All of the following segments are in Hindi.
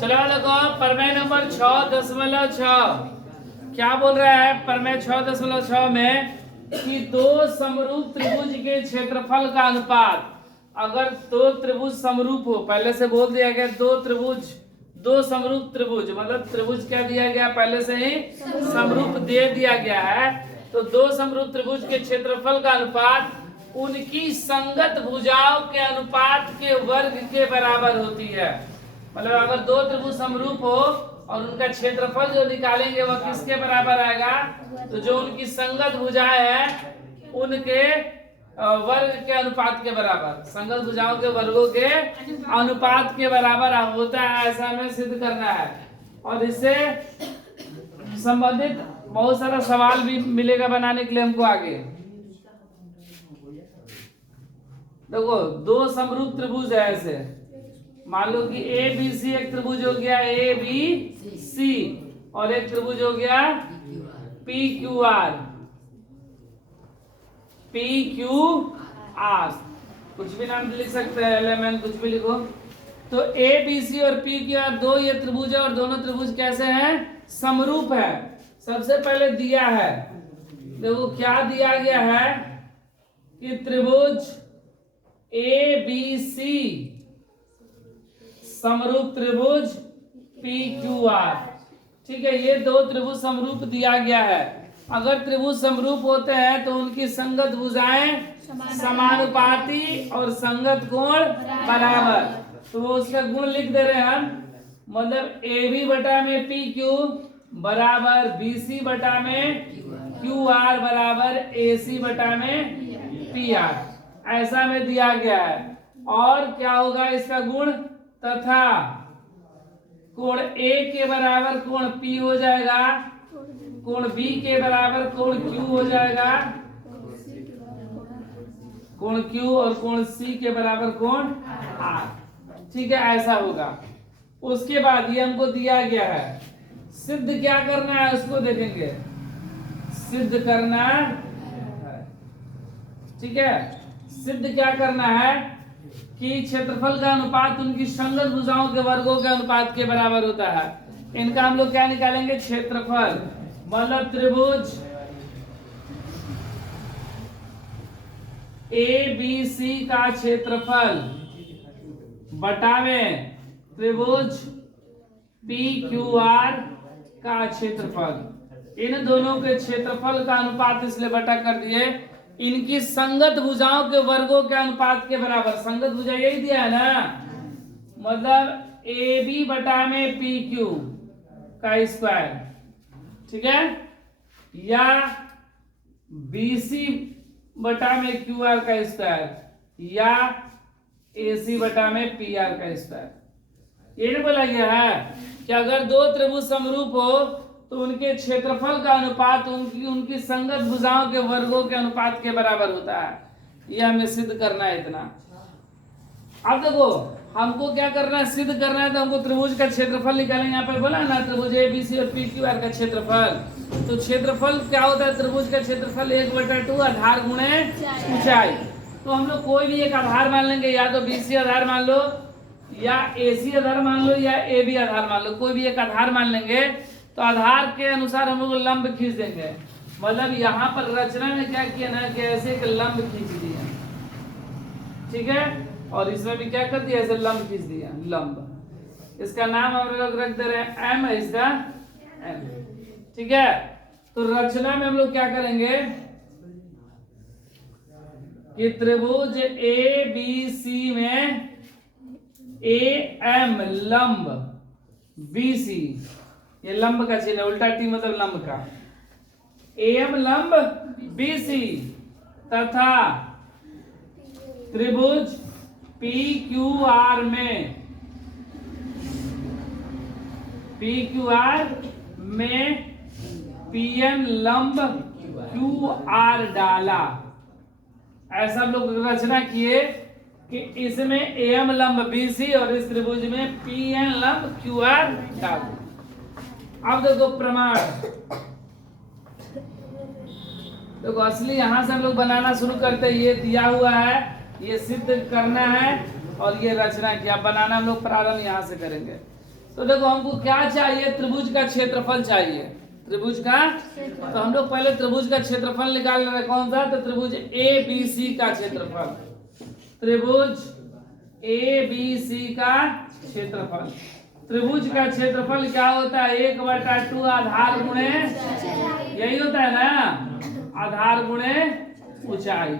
चलो देखो प्रमेय नंबर 6.6 क्या बोल रहा है प्रमेय 6.6 में कि दो समरूप त्रिभुज के क्षेत्रफल का अनुपात, अगर दो त्रिभुज समरूप हो, पहले से बोल दिया गया दो समरूप त्रिभुज, मतलब त्रिभुज क्या दिया गया पहले से ही समरूप दे दिया गया है। तो दो समरूप त्रिभुज के क्षेत्रफल का अनुपात उनकी संगत भुजाओं के अनुपात के वर्ग के बराबर होती है। मतलब अगर दो त्रिभुज समरूप हो और उनका क्षेत्रफल जो निकालेंगे वह किसके बराबर आएगा, तो जो उनकी संगत भुजाएं हैं उनके वर्ग के अनुपात के बराबर, संगत भुजाओं के वर्गों के अनुपात के बराबर होता है, ऐसा हमें सिद्ध करना है। और इससे संबंधित बहुत सारा सवाल भी मिलेगा बनाने के लिए हमको आगे। देखो दो समरूप त्रिभुज है, ऐसे मान लो कि ए बी सी एक त्रिभुज हो गया ए बी सी, और एक त्रिभुज हो गया P Q R, P Q R, कुछ भी नाम लिख सकते हैं, एलिमेंट कुछ भी लिखो। तो ए बी सी और पी क्यू आर दो ये त्रिभुज है, और दोनों त्रिभुज कैसे हैं, समरूप है। सबसे पहले दिया है, देखो क्या दिया गया है कि त्रिभुज ए बी सी समरूप त्रिभुज पी क्यू आर, ठीक है। ये दो त्रिभुज समरूप दिया गया है। अगर त्रिभुज समरूप होते हैं तो उनकी संगत भुजाएं समानुपाती और संगत कोण बराबर, तो वो उसका गुण लिख दे रहे हैं हम। मतलब ए बी बटा में पी क्यू बराबर बी सी बटा में क्यू आर बराबर ए सी बटा में पी आर, ऐसा में दिया गया है। और क्या होगा इसका गुण, तथा कोण ए के बराबर कोण पी हो जाएगा, कोण बी के बराबर कोण क्यू हो जाएगा, कोण क्यू और कोण सी के बराबर कोण आर, ठीक है, ऐसा होगा। उसके बाद ये हमको दिया गया है, सिद्ध क्या करना है उसको देखेंगे, सिद्ध करना है, ठीक है। सिद्ध क्या करना है कि क्षेत्रफल का अनुपात उनकी संगत भुजाओं के वर्गों के अनुपात के बराबर होता है। इनका हम लोग क्या निकालेंगे, क्षेत्रफल, मतलब त्रिभुज ए बी सी का क्षेत्रफल बटावे त्रिभुज पी क्यू आर का क्षेत्रफल, इन दोनों के क्षेत्रफल का अनुपात इसलिए बटा कर दिए इनकी संगत भुजाओं के वर्गों के अनुपात के बराबर। संगत भुजा यही दिया है ना, मतलब ए बी बटा में पी क्यू का स्क्वायर, ठीक है, या बी सी बटा में क्यू आर का स्क्वायर, या ए सी बटा में पी आर का स्क्वायर। ये नहीं बोला गया है कि अगर दो त्रिभुज समरूप हो तो उनके क्षेत्रफल का अनुपात उनकी संगत भुजाओं के वर्गों के अनुपात के बराबर होता है। ये हमें सिद्ध करना है इतना। अब देखो हमको क्या करना है, सिद्ध करना है, तो हमको त्रिभुज का क्षेत्रफल निकालेंगे। यहाँ पे बोला ना त्रिभुज ए बी सी और पी क्यू आर का क्षेत्रफल, तो क्षेत्रफल क्या होता है, त्रिभुज का क्षेत्रफल 1/2 आधार गुणे ऊंचाई। तो हम लोग कोई भी एक आधार मान लेंगे, या तो बी सी आधार मान लो, या ए सी आधार मान लो, या ए बी आधार मान लो, कोई भी एक आधार मान लेंगे। तो आधार के अनुसार हम लोग लंब खींच देंगे। मतलब यहाँ पर रचना में क्या किया ना कि ऐसे एक लंब खींच दिया, ठीक है, और इसमें भी क्या कर दिया, ऐसे लंब खींच दिया, लंब। इसका नाम हम लोग रख दे रहे हैं एम है, इसका एम, ठीक है। तो रचना में हम लोग क्या करेंगे कि त्रिभुज ए बी सी में ए एम लंब बी सी, ये लंब का चिन्ह, उल्टा टी मतलब लंब का, एम लंब बी सी, तथा त्रिभुज पी क्यू आर में पी एन लंब क्यू आर डाला। ऐसा हम लोग रचना किए कि इसमें एम लंब बी सी और इस त्रिभुज में पी एन लंब क्यू आर डाल। अब देखो प्रमाण, देखो असली यहां से हम लोग बनाना शुरू करते हैं। ये दिया हुआ है, ये सिद्ध करना है, और ये रचना किया, बनाना हम लोग प्रारंभ यहां से करेंगे। तो देखो हमको क्या चाहिए, त्रिभुज का क्षेत्रफल चाहिए, त्रिभुज का। तो हम लोग पहले त्रिभुज का क्षेत्रफल निकाल रहे हैं, कौन सा, तो त्रिभुज ए बी सी का क्षेत्रफल, त्रिभुज ए बी सी का क्षेत्रफल। त्रिभुज का क्षेत्रफल क्या होता है, 1/2 आधार गुणे, यही होता है ना, आधार गुणे ऊंचाई।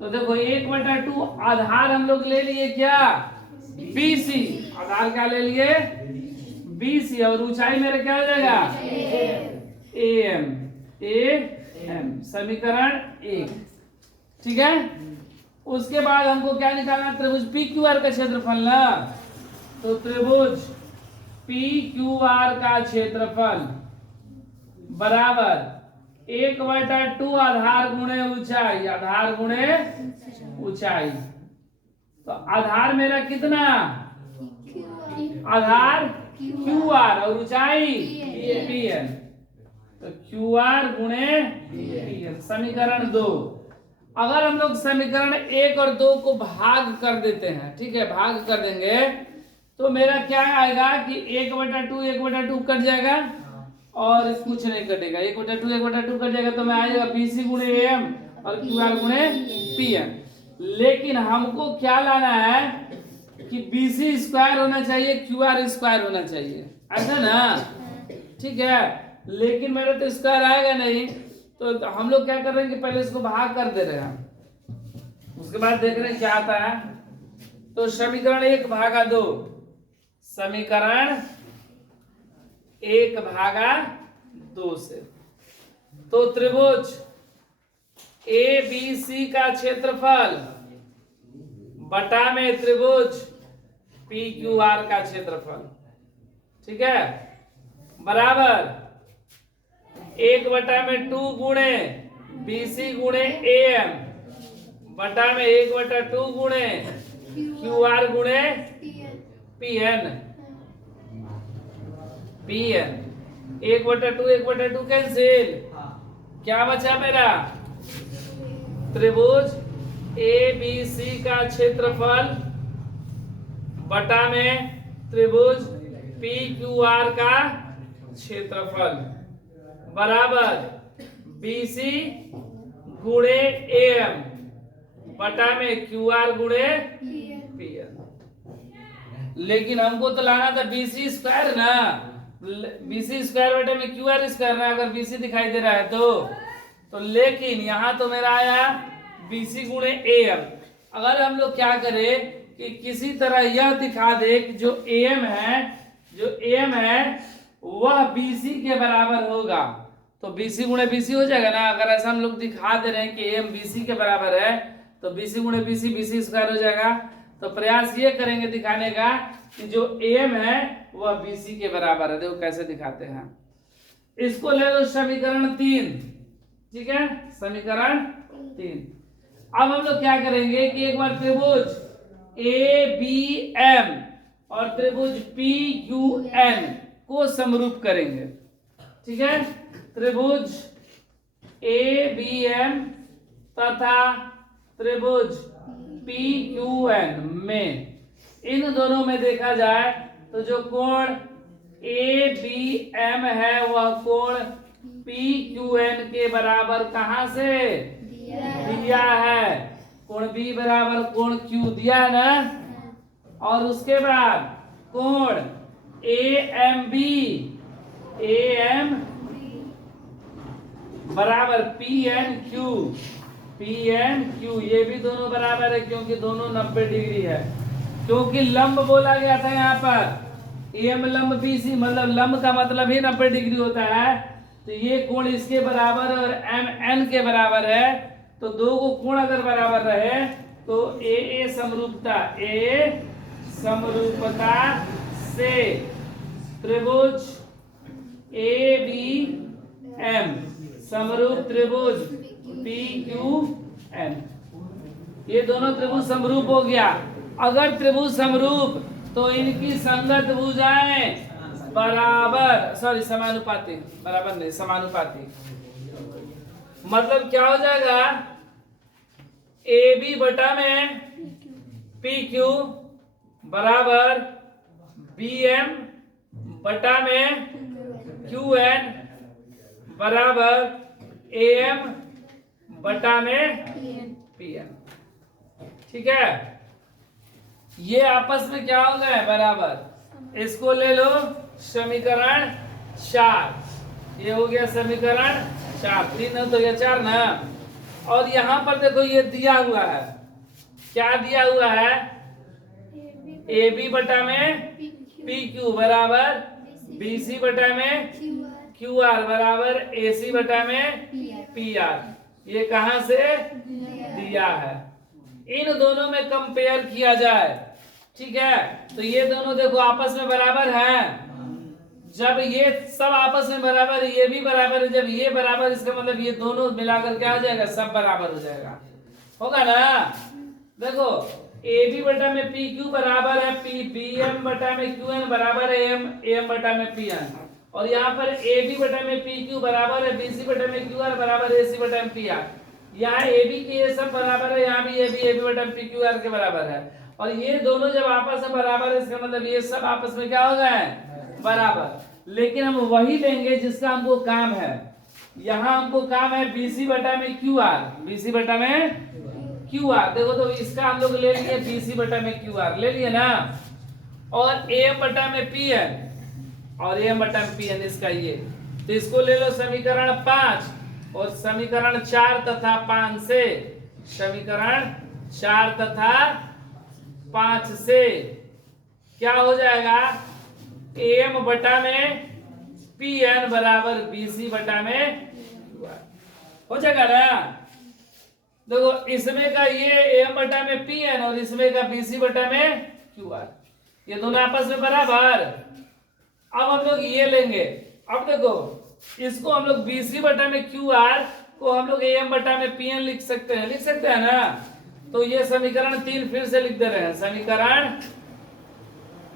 तो देखो 1/2 आधार हम लोग ले लिए क्या, BC, आधार क्या ले लिए, BC, और ऊंचाई मेरे क्या हो जाएगा, AM, समीकरण 1। ठीक है। उसके बाद हमको क्या निकालना, त्रिभुज PQR का क्षेत्रफल ना। तो त्रिभुज PQR का क्षेत्रफल बराबर 1/2 आधार गुणे ऊंचाई, आधार गुणे ऊंचाई। तो आधार मेरा कितना, आधार QR और ऊंचाई PN, तो QR गुणे PN, समीकरण 2। अगर हम लोग समीकरण 1 और 2 को भाग कर देते हैं, ठीक है, भाग कर देंगे, तो मेरा क्या आएगा कि 1/2 कट जाएगा और कुछ नहीं कटेगा, 1/2 कट जाएगा, तो मैं आएगा BC गुणे AM और QR गुणे PN। लेकिन हमको क्या लाना है कि BC स्क्वायर होना चाहिए, QR स्क्वायर होना चाहिए, ऐसा ना, ठीक है। लेकिन मेरा तो स्क्वायर आएगा नहीं, तो हम लोग क्या कर रहे हैं कि पहले इसको भाग कर दे रहे हैं, उसके बाद देख रहे हैं क्या आता है। तो समीकरण 1/2, समीकरण 1/2 से, तो त्रिभुज ABC का क्षेत्रफल बटा में त्रिभुज PQR का क्षेत्रफल, ठीक है, बराबर 1/2 गुणे BC गुणे AM बटा में 1/2 गुणे QR गुणे PN, 1/2 कैंसिल, क्या बचा मेरा, त्रिभुज ABC का क्षेत्रफल बटा में त्रिभुज PQR का क्षेत्रफल बराबर BC गुणे AM बटा में QR गुणे PN। लेकिन हमको तो लाना था BC स्क्वायर ना, BC स्क्वायर बटे में QR स्क्वायर ना, अगर BC दिखाई दे रहा है तो लेकिन यहाँ तो मेरा आया BC गुणे AM। अगर हम लोग क्या करें कि किसी तरह यह दिखा दे कि जो AM है वह BC के बराबर होगा, तो BC गुणे BC हो जाएगा ना। अगर ऐसा हम लोग दिखा दे रहे हैं कि AM BC के बराबर है, तो BC गुणे BC स्क्वायर हो जाएगा। तो प्रयास ये करेंगे दिखाने का कि जो AM है वह BC के बराबर है। देखो कैसे दिखाते हैं, इसको ले लो समीकरण 3, ठीक है, समीकरण 3। अब हम लोग क्या करेंगे कि एक बार त्रिभुज ABM और त्रिभुज PQN को समरूप करेंगे, ठीक है। त्रिभुज ABM तथा त्रिभुज PQN में, इन दोनों में देखा जाए तो जो कोण ABM है वह कोण PQN के बराबर कहां से दिया है, कोण B बराबर कोण Q दिया है ना। और उसके बाद कोण AMB बराबर PNQ, ये भी दोनों बराबर है क्योंकि दोनों 90 डिग्री है। क्योंकि लंब बोला गया था यहाँ पर, AM लंब BC, मतलब लंब का मतलब ही 90 डिग्री होता है। तो ये कोण इसके बराबर और MN के बराबर है, तो दो को कोण अगर बराबर रहे तो A समरूपता से त्रिभुज ABM समरूप त्रिभुज PQN, ये दोनों त्रिभुज समरूप हो गया। अगर त्रिभुज समरूप तो इनकी संगत भुजाएं बराबर, सॉरी समानुपाती, बराबर नहीं समानुपाती, मतलब क्या हो जाएगा, AB बटा में PQ बराबर BM बटा में क्यू एन बराबर ए एम बटा में पी एन। ठीक है, ये आपस में क्या हो गए बराबर। इसको ले लो समीकरण 4, ये हो गया समीकरण 4, 3 तो ये 4 ना। और यहां पर देखो ये दिया हुआ है, क्या दिया हुआ है, ए बी बटा में पी क्यू बराबर बी सी बटा में क्यू आर बराबर ए सी बटा में पी आर। ये कहां से दिया है, इन दोनों में कंपेयर किया जाए। ठीक है, तो ये दोनों देखो आपस में बराबर हैं। जब ये सब आपस में बराबर है, ये भी बराबर है, जब ये बराबर, इसका मतलब ये दोनों मिलाकर क्या हो जाएगा, सब बराबर हो जाएगा, होगा ना। देखो ए बी बटा में पी क्यू बराबर है पी बी एम बटा में क्यू एन बराबर है एम एम बटा में पी एन। और यहाँ पर ए बी बटा में पी क्यू बराबर है बी सी बटा में क्यू आर बराबर है ए सी बटा में पी आर। यहाँ ए बी के ये सब बराबर है, यहाँ भी ए बी बटा में पी क्यू आर के बराबर है। और ये दोनों जब आपस में बराबर है, इसका मतलब ये सब आपस में क्या हो गए, बराबर। लेकिन हम वही लेंगे जिसका हमको काम है। यहाँ हमको काम है बीसी बटा में क्यू आर, बीसी बटा में क्यू आर। देखो तो इसका हम लोग ले लिए बीसी बटा में क्यू आर ले लिए ना। और ए एम बटा में पी एन और ए एम बटा में पी एन, इसका ये, तो इसको ले लो समीकरण 5 और समीकरण 4 तथा 5 से, समीकरण 4 तथा 5 से क्या हो जाएगा, ए एम बटा में पी एन बराबर बी सी बटा में क्यू आर हो जाएगा ना। देखो इसमें का ये ए एम बटा में पी एन और इसमें का बी सी बटा में क्यू आर, ये दोनों आपस में बराबर। अब हम लोग ये लेंगे, अब देखो इसको हम लोग बी सी बटा में क्यू आर को हम लोग ए एम बटा में पी एन लिख सकते हैं, लिख सकते हैं ना। तो ये समीकरण 3 फिर से लिख दे रहे हैं, समीकरण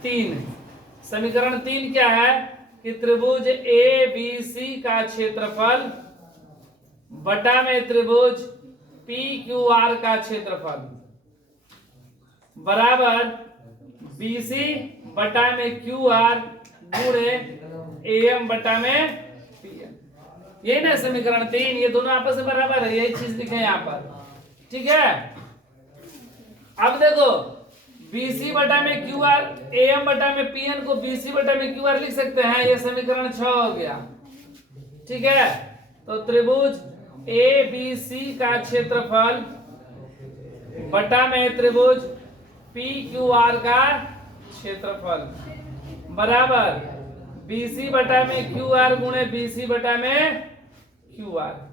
3। समीकरण 3 क्या है कि त्रिभुज ए बी सी का क्षेत्रफल बटा में त्रिभुज पी क्यू आर का क्षेत्रफल बराबर बी सी बटा में क्यू आर गुणे ए एम बटा में पी एन। यही ना समीकरण 3, ये दोनों आपस में बराबर है, यही चीज लिखे यहाँ पर। ठीक है, अब देखो बीसी बटा में क्यू आर ए एम बटा में पी एन को बीसी बटा में क्यू आर लिख सकते हैं, ये समीकरण 6 हो गया। ठीक है, तो त्रिभुज ए बी सी का क्षेत्रफल बटा में त्रिभुज पी क्यू आर का क्षेत्रफल बराबर बीसी बटा में क्यू आर गुणे बीसी बटा में क्यू आर।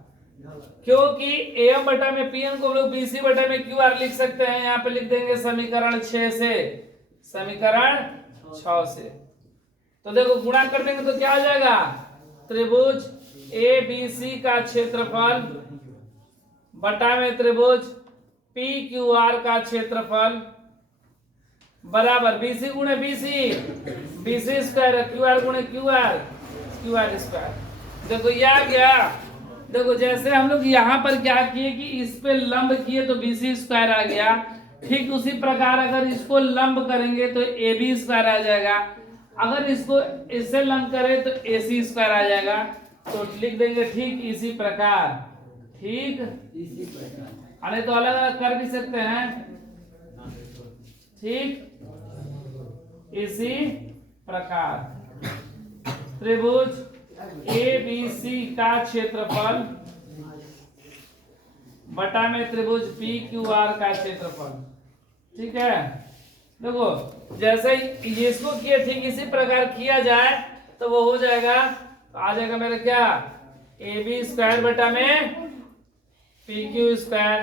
क्योंकि ए एम बटा में पी एन को हम लोग बीसी बटा में क्यू आर लिख सकते हैं, यहाँ पे लिख देंगे समीकरण 6 से, समीकरण 6 से। तो देखो गुणा कर देंगे तो क्या हो जाएगा, त्रिभुज ए बी सी का क्षेत्रफल बटा में त्रिभुज पी क्यू आर का क्षेत्रफल बराबर बीसी गुणे BC, BC square Q R गुणे क्यू आर स्क्वायर। देखो ये आ गया। देखो जैसे हम लोग यहाँ पर क्या किए कि इस पे लंब किए तो बीसी स्क्वायर आ गया, ठीक उसी प्रकार अगर इसको लंब करेंगे तो ए बी स्क्वायर आ जाएगा, अगर इसको इससे लंब करें तो ए सी स्क्वायर आ जाएगा। तो लिख देंगे ठीक इसी प्रकार, ठीक इसी प्रकार, अरे तो अलग अलग कर भी सकते हैं, ठीक इसी प्रकार त्रिभुज ए बी सी का क्षेत्रफल बटा में त्रिभुज पी क्यू आर का क्षेत्रफल। ठीक है, देखो जैसे ही इसको किए ठीक इसी प्रकार किया जाए तो वो हो जाएगा, तो आ जाएगा मेरे क्या, ए बी स्क्वायर बटा में पी क्यू स्क्वायर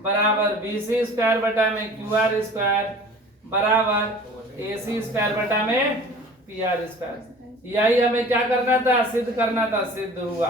बराबर बी सी स्क्वायर बटा में क्यू आर स्क्वायर बराबर ए सी स्क्वायर बटा में पी आर स्क्वायर। यही हमें क्या करना था, सिद्ध करना था, सिद्ध हुआ।